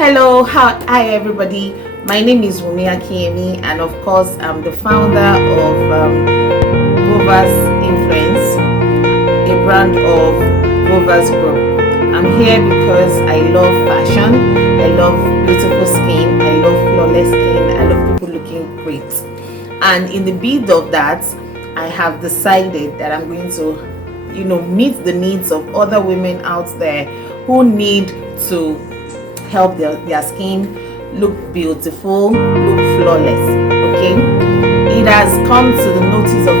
Hi everybody. My name is Wumi Akiemi, and of course, I'm the founder of Vovas Influence, a brand of Vovas Group. I'm here because I love fashion, I love beautiful skin, I love flawless skin, I love people looking great. And in the bid of that, I have decided that I'm going to, meet the needs of other women out there who need to help their skin look beautiful, look flawless. Okay, it has come to the notice of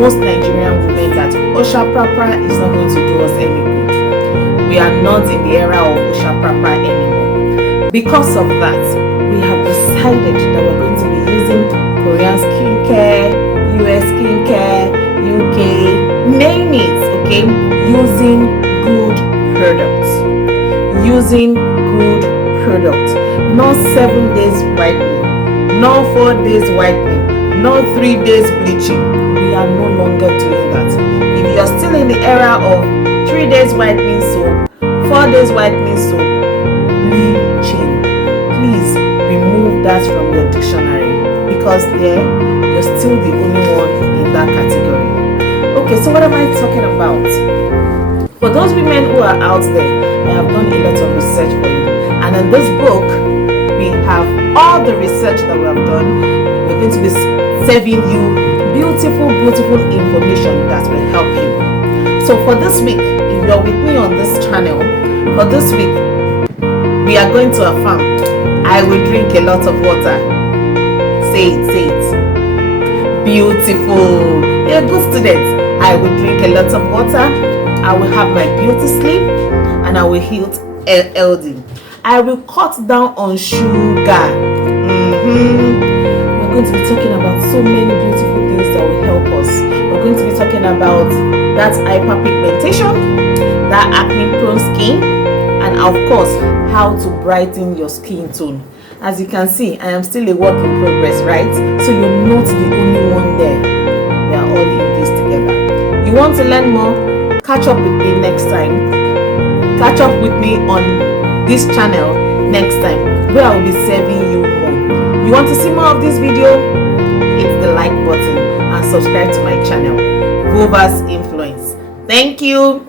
most Nigerian women that Osha Prapra is not going to do us any good. We are not in the era of Osha Prapra anymore. Because of that, we have decided that we're going to be using Korean skincare, US skincare, UK, name it. Okay, using good products, not 7 days whitening, not 4 days whitening, not 3 days bleaching. We are no longer doing that. If you're still in the era of 3 days whitening soap, 4 days whitening soap, bleaching, please remove that from your dictionary, because there you're still the only one in that category. Okay, so what am I talking about? For those women who are out there, I have done a lot of research for you. And in this book, we have all the research that we have done. We're going to be serving you beautiful information that will help you. So for this week, if you're with me on this channel, for this week, we are going to affirm, I will drink a lot of water. Say it. Beautiful. You're a good student. I will drink a lot of water. I will have my beauty sleep, and I will eat healthy. I will cut down on sugar. We're going to be talking about so many beautiful things that will help us. We're going to be talking about that hyperpigmentation, that acne-prone skin, and of course, how to brighten your skin tone. As you can see, I am still a work in progress, right? So you're not the only one there. We are all in this together. You want to learn more? Catch up with me next time. Catch up with me on this channel next time, where I will be serving you more. You want to see more of this video? Hit the like button and subscribe to my channel, Vovas Influence. Thank you.